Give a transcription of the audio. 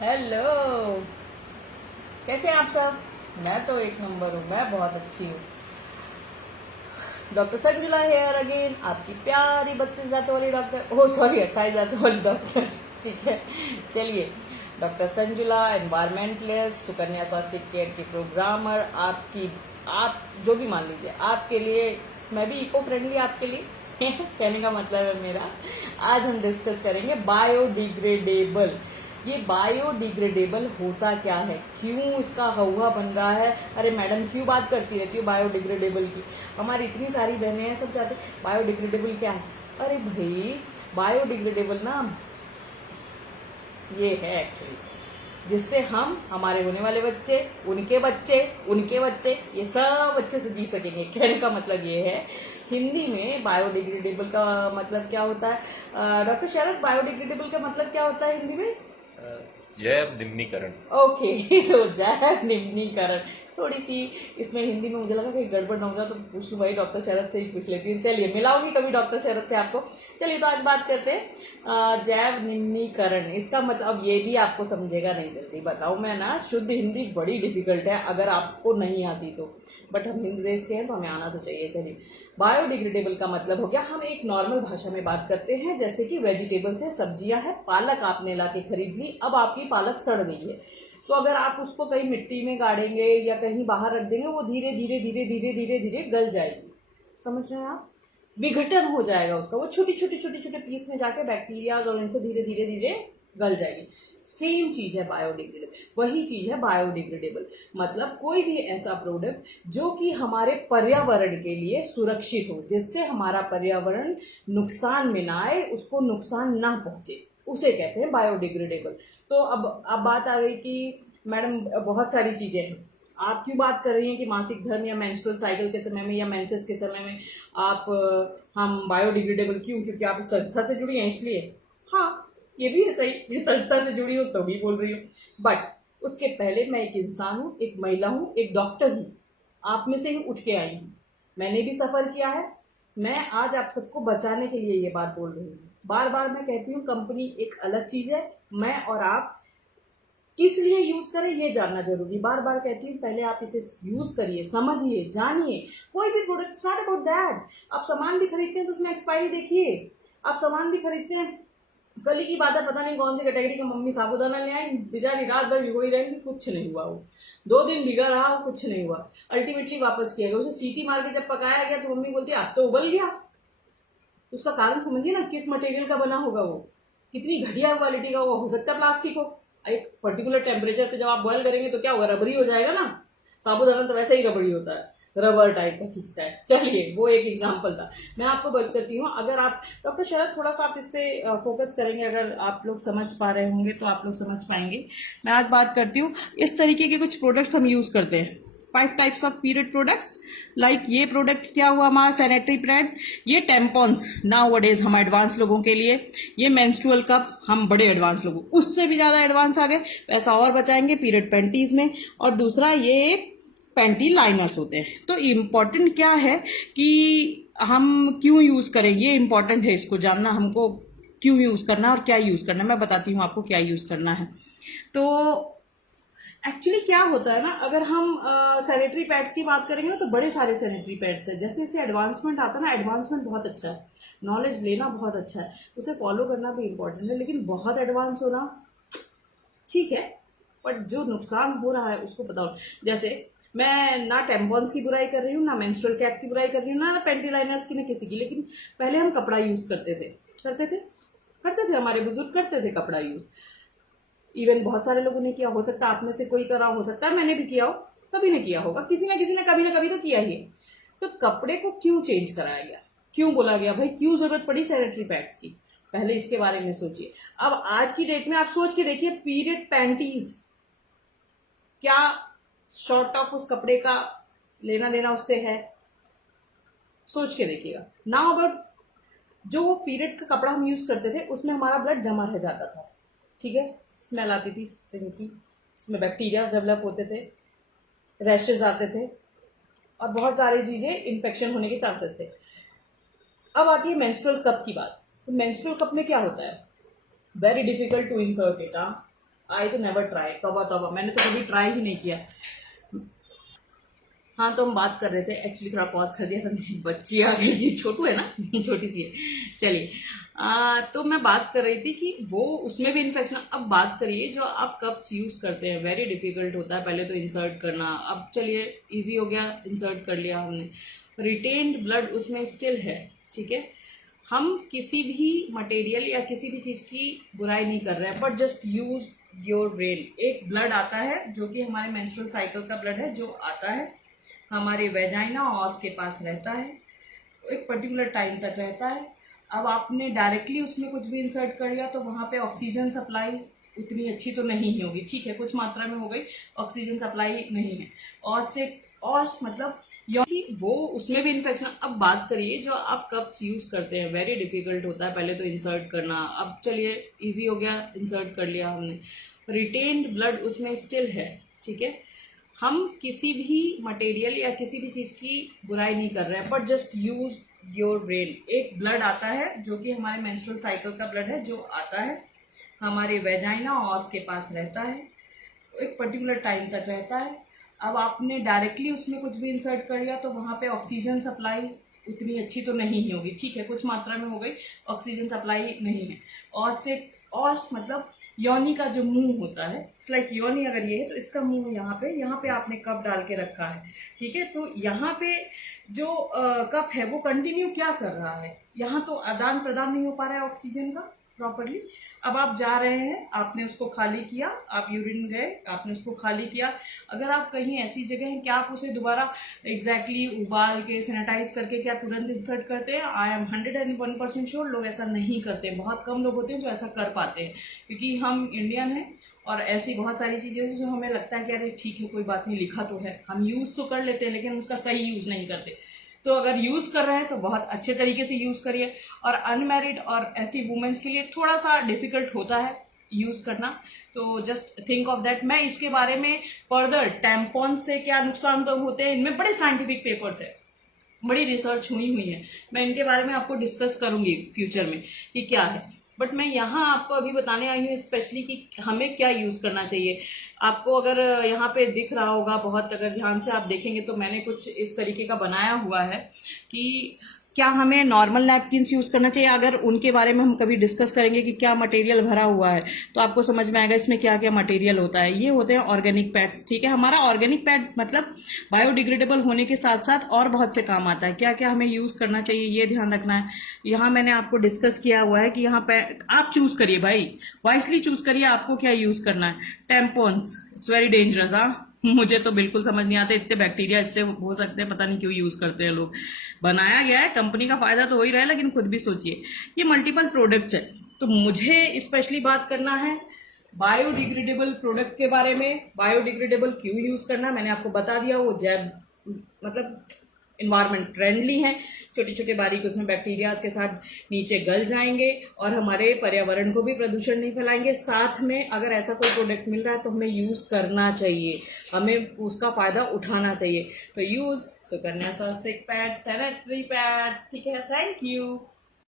Hello, कैसे हैं आप सब? मैं तो एक नंबर हूँ, मैं बहुत अच्छी हूँ। डॉक्टर संजुला हेयर अगेन, आपकी प्यारी 32 दांतों वाली डॉक्टर, ओह सॉरी 28 दांतों वाली डॉक्टर। ठीक है, चलिए। डॉक्टर संजुला, एनवायरमेंटलिस्ट, सुकन्या स्वास्थ्य केयर की प्रोग्रामर, आप जो भी मान लीजिए, आपके लिए मैं भी इको फ्रेंडली आपके लिए कहने का मतलब है मेरा। आज हम डिस्कस करेंगे बायोडिग्रेडेबल। ये बायोडिग्रेडेबल होता क्या है, क्यों इसका हौवा बन रहा है? अरे मैडम क्यों बात करती रहती हो बायोडिग्रेडेबल की? हमारी इतनी सारी बहनें हैं, सब चाहते बायोडिग्रेडेबल क्या है। अरे भाई, बायोडिग्रेडेबल ना ये है एक्चुअली, जिससे हम, हमारे होने वाले बच्चे, उनके बच्चे ये सब अच्छे से जी सकेंगे। कहने का मतलब ये है, हिंदी में बायोडिग्रेडेबल का मतलब क्या होता है? डॉक्टर शरद, बायोडिग्रेडेबल का मतलब क्या होता है हिंदी में? जैव निम्नीकरण। ओके तो जैव निम्नीकरण। थोड़ी सी इसमें हिंदी में मुझे लगा कहीं गड़बड़ ना हो जाए तो पूछ लूँ, भाई डॉक्टर शरद से ही पूछ लेती हूँ। चलिए, मिलाऊंगी कभी डॉक्टर शरद से आपको। चलिए, तो आज बात करते हैं जैव निम्नीकरण। इसका मतलब अब ये भी आपको समझेगा नहीं जल्दी, बताऊँ मैं ना, शुद्ध हिंदी बड़ी डिफिकल्ट है अगर आपको नहीं आती तो, बट हम हिंदी देश के हैं तो हमें आना तो चाहिए। चलिए, बायोडिग्रेडेबल का मतलब हो गया, हम एक नॉर्मल भाषा में बात करते हैं, जैसे कि वेजिटेबल्स है, सब्जियां हैं, पालक आपने ला के खरीद ली, अब आपकी पालक सड़ गई है, तो अगर आप उसको कहीं मिट्टी में गाड़ेंगे या कहीं बाहर रख देंगे, वो धीरे धीरे धीरे धीरे धीरे धीरे गल जाएगी। समझ रहे हैं आप? विघटन हो जाएगा उसका, वो छोटी छोटी छोटे छोटे पीस में जाके बैक्टीरिया और इनसे धीरे धीरे धीरे गल जाएगी। सेम चीज है बायोडिग्रेडेबल, वही चीज है बायोडिग्रेडेबल। मतलब कोई भी ऐसा प्रोडक्ट जो कि हमारे पर्यावरण के लिए सुरक्षित हो, जिससे हमारा पर्यावरण नुकसान में ना आए, उसको नुकसान ना पहुंचे, उसे कहते हैं बायोडिग्रेडेबल। तो अब बात आ गई कि मैडम बहुत सारी चीजें हैं, आप क्यों बात कर रही हैं कि मासिक धर्म या मेंस्ट्रुअल साइकिल के समय में या मेंसेस के समय में आप हम बायोडिग्रेडेबल क्यों? क्योंकि आप इस संस्था से जुड़ी हैं इसलिए। हाँ, ये भी है सही, जिस संस्था से जुड़ी हूँ तो भी बोल रही हूँ, बट उसके पहले मैं एक इंसान हूँ, एक महिला हूँ, एक डॉक्टर हूँ, आप में से ही उठ के आई हूँ, मैंने भी सफर किया है। मैं आज आप सबको बचाने के लिए ये बात बोल रही हूँ। बार बार मैं कहती हूँ, कंपनी एक अलग चीज है, मैं और आप किस लिए यूज करें ये जानना जरूरी। बार बार कहती हूँ, पहले आप इसे यूज करिए, समझिए, जानिए। कोई भी प्रोडक्ट नॉट अबाउट दैट। आप सामान भी खरीदते हैं तो उसमें एक्सपायरी देखिए। आप सामान भी खरीदते हैं, कल ही की बात है, पता नहीं कौन सी कैटेगरी का मम्मी साबुदाना ले आई, बेचारी रात भर भिगोई रहेंगी, कुछ नहीं हुआ। वो 2 दिन भिगा रहा, कुछ नहीं हुआ, अल्टीमेटली वापस किया गया। उसे सीटी मार के जब पकाया गया तो मम्मी बोलती है अब तो उबल गया। उसका कारण समझिए ना, किस मटेरियल का बना होगा वो, कितनी घटिया क्वालिटी का वो हो सकता है, प्लास्टिक हो। एक पर्टिकुलर टेम्परेचर पे जब आप बॉयल करेंगे तो क्या होगा, रबड़ी हो जाएगा ना। साबुदाना तो वैसे ही रबड़ी होता है, रबर टाइप का खिंचता है। चलिए, वो एक एग्जांपल था। मैं आपको बात करती हूँ, अगर आप डॉक्टर शरद थोड़ा सा आप इस पे फोकस करेंगे, अगर आप लोग समझ पा रहे होंगे तो आप लोग समझ पाएंगे। मैं आज बात करती हूँ, इस तरीके के कुछ प्रोडक्ट्स हम यूज करते हैं, 5 types of period products. Like ये प्रोडक्ट क्या हुआ हमारा सैनिटरी पैड, ये टेम्पॉन्स नाउ वडेज हम एडवांस लोगों के लिए, ये मेंस्ट्रुअल कप हम बड़े एडवांस लोगों, उससे भी ज्यादा एडवांस आ गए, पैसा और बचाएंगे पीरियड पैंटीज में। और दूसरा ये पैंटी लाइनर्स होते हैं। तो इम्पॉर्टेंट क्या है कि हम क्यों यूज करें, ये इम्पॉर्टेंट है, इसको जानना हमको, क्यों यूज करना और क्या यूज करना। मैं बताती हूँ आपको क्या यूज करना है। तो एक्चुअली क्या होता है ना, अगर हम सैनिटरी पैड्स की बात करेंगे ना, तो बड़े सारे सैनिटरी पैड्स है। जैसे जैसे एडवांसमेंट आता है ना, एडवांसमेंट बहुत अच्छा है, नॉलेज लेना बहुत अच्छा है, उसे फॉलो करना भी इम्पोर्टेंट है, लेकिन बहुत एडवांस होना ठीक है, बट जो नुकसान हो रहा है उसको बताओ। जैसे मैं ना टेम्पॉन्स की बुराई कर रही हूँ, ना मेंस्ट्रुअल कैप की बुराई कर रही हूँ, ना पेंटी लाइनर्स की, ना किसी की, लेकिन पहले हम कपड़ा यूज करते थे, हमारे बुजुर्ग करते थे कपड़ा यूज। इवन बहुत सारे लोगों ने किया, हो सकता है आप में से कोई करा, हो सकता है मैंने भी किया हो, सभी ने किया होगा, किसी ना किसी ने कभी ना कभी तो किया ही है। तो कपड़े को क्यों चेंज कराया गया, क्यों बोला गया भाई, क्यों जरूरत पड़ी सैनिटरी पैड्स की, पहले इसके बारे में सोचिए। अब आज की डेट में आप सोच के देखिए, पीरियड पैंटीज, क्या शॉर्ट ऑफ उस कपड़े का लेना देना उससे है? सोच के देखिएगा। नाउ अबाउट, जो वो पीरियड का कपड़ा हम यूज करते थे उसमें हमारा ब्लड जमा रह जाता था, ठीक है, स्मेल आती थी स्किन की, उसमें बैक्टीरिया डेवलप होते थे, रैशेज आते थे, और बहुत सारी चीजें इन्फेक्शन होने के चांसेस थे। अब आती है मेंस्ट्रुअल कप की बात। तो मेंस्ट्रुअल कप में क्या होता है, very difficult to insert it. I तो नेवर ट्राई, तौबा तौबा, मैंने तो कभी ट्राई ही नहीं किया। हाँ, तो हम बात कर रहे थे, एक्चुअली थोड़ा पॉज कर दिया था, मेरी बच्ची आ गई थी, छोटू है ना छोटी सी है। चलिए, तो मैं बात कर रही थी कि वो उसमें भी इन्फेक्शन। अब बात करिए, जो आप कप्स यूज़ करते हैं, वेरी डिफिकल्ट होता है पहले तो इंसर्ट करना। अब चलिए इजी हो गया, इंसर्ट कर लिया हमने, रिटेन्ड ब्लड उसमें स्टिल है, ठीक है। हम किसी भी मटेरियल या किसी भी चीज़ की बुराई नहीं कर रहे हैं, but just use your brain. एक ब्लड आता है जो कि हमारे मेंस्ट्रुअल साइकिल का ब्लड है, जो आता है हमारे वेजाइना ऑस के पास रहता है, एक पर्टिकुलर टाइम तक रहता है। अब आपने डायरेक्टली उसमें कुछ भी इंसर्ट कर लिया तो वहाँ पे ऑक्सीजन सप्लाई उतनी अच्छी तो नहीं ही होगी, ठीक है, कुछ मात्रा में हो गई, ऑक्सीजन सप्लाई नहीं है। ऑस से ऑस मतलब योनी, वो उसमें भी इन्फेक्शन। अब बात करिए, जो आप कप्स यूज़ करते हैं, वेरी डिफिकल्ट होता है पहले तो इंसर्ट करना। अब चलिए इजी हो गया, इंसर्ट कर लिया हमने, रिटेन्ड ब्लड उसमें स्टिल है, ठीक है। हम किसी भी मटेरियल या किसी भी चीज़ की बुराई नहीं कर रहे हैं, but just use your brain. एक ब्लड आता है जो कि हमारे मेंस्ट्रुअल साइकिल का ब्लड है, जो आता है हमारे वेजाइना ऑस के पास रहता है, एक पर्टिकुलर टाइम तक रहता है। अब आपने डायरेक्टली उसमें कुछ भी इंसर्ट कर लिया तो वहाँ पे ऑक्सीजन सप्लाई उतनी अच्छी तो नहीं ही होगी, ठीक है, कुछ मात्रा में हो गई, ऑक्सीजन सप्लाई नहीं है। ऑस से ऑस मतलब योनी का जो मुंह होता है, इट्स लाइक योनी अगर ये है तो इसका मुंह यहाँ पे आपने कप डाल के रखा है, ठीक है। तो यहाँ पे जो कप है वो कंटिन्यू क्या कर रहा है, यहाँ तो आदान प्रदान नहीं हो पा रहा है ऑक्सीजन का प्रॉपरली। अब आप जा रहे हैं, आपने उसको खाली किया, आप यूरिन गए, आपने उसको खाली किया। अगर आप कहीं ऐसी जगह हैं क्या आप उसे दोबारा एग्जैक्टली उबाल के सैनिटाइज करके क्या तुरंत इंसर्ट करते हैं? आई एम 101% श्योर लोग ऐसा नहीं करते। बहुत कम लोग होते हैं जो ऐसा कर पाते हैं, क्योंकि हम इंडियन हैं और ऐसी बहुत सारी चीज़ें हैं जो हमें लगता है कि अरे ठीक है कोई बात नहीं, लिखा तो है, हम यूज़ तो कर लेते हैं लेकिन उसका सही यूज़ नहीं करते। तो अगर यूज़ कर रहे हैं तो बहुत अच्छे तरीके से यूज़ करिए। और अनमैरिड और ऐसी वुमेन्स के लिए थोड़ा सा डिफिकल्ट होता है यूज़ करना, तो जस्ट थिंक ऑफ दैट। मैं इसके बारे में फर्दर टैम्पॉन से क्या नुकसान तो होते हैं, इनमें बड़े साइंटिफिक पेपर्स है, बड़ी रिसर्च हुई है, मैं इनके बारे में आपको डिस्कस करूंगी फ्यूचर में कि क्या है। बट मैं यहाँ आपको अभी बताने आई हूँ स्पेशली कि हमें क्या यूज़ करना चाहिए। आपको अगर यहाँ पे दिख रहा होगा, बहुत अगर ध्यान से आप देखेंगे तो मैंने कुछ इस तरीके का बनाया हुआ है कि क्या हमें नॉर्मल नैपकिन्स यूज़ करना चाहिए। अगर उनके बारे में हम कभी डिस्कस करेंगे कि क्या मटेरियल भरा हुआ है तो आपको समझ में आएगा इसमें क्या क्या मटेरियल होता है। ये होते हैं ऑर्गेनिक पैड्स, ठीक है। हमारा ऑर्गेनिक पैड मतलब बायोडिग्रेडेबल होने के साथ साथ और बहुत से काम आता है। क्या क्या हमें यूज़ करना चाहिए ये ध्यान रखना है। यहाँ मैंने आपको डिस्कस किया हुआ है कि यहाँ पे आप चूज़ करिए भाई, वाइसली चूज़ करिए आपको क्या यूज़ करना है। टेम्पोन्स, इट्स वेरी डेंजरस। हाँ, मुझे तो बिल्कुल समझ नहीं आते, इतने बैक्टीरिया इससे हो सकते हैं, पता नहीं क्यों यूज करते हैं लोग। बनाया गया है, कंपनी का फायदा तो हो ही रहा है, लेकिन खुद भी सोचिए ये मल्टीपल प्रोडक्ट्स है। तो मुझे स्पेशली बात करना है बायोडिग्रेडेबल प्रोडक्ट के बारे में। बायोडिग्रेडेबल क्यों यूज करना मैंने आपको बता दिया, वो जैब मतलब इन्वायरमेंट फ्रेंडली हैं, छोटे छोटे बारीक उसमें बैक्टीरियाज के साथ नीचे गल जाएंगे और हमारे पर्यावरण को भी प्रदूषण नहीं फैलाएंगे। साथ में अगर ऐसा कोई प्रोडक्ट मिल रहा है तो हमें यूज़ करना चाहिए, हमें उसका फ़ायदा उठाना चाहिए। तो यूज़ सुकन्या स्वास्थ्य पैड, सैनिटरी पैड, ठीक है। Thank you.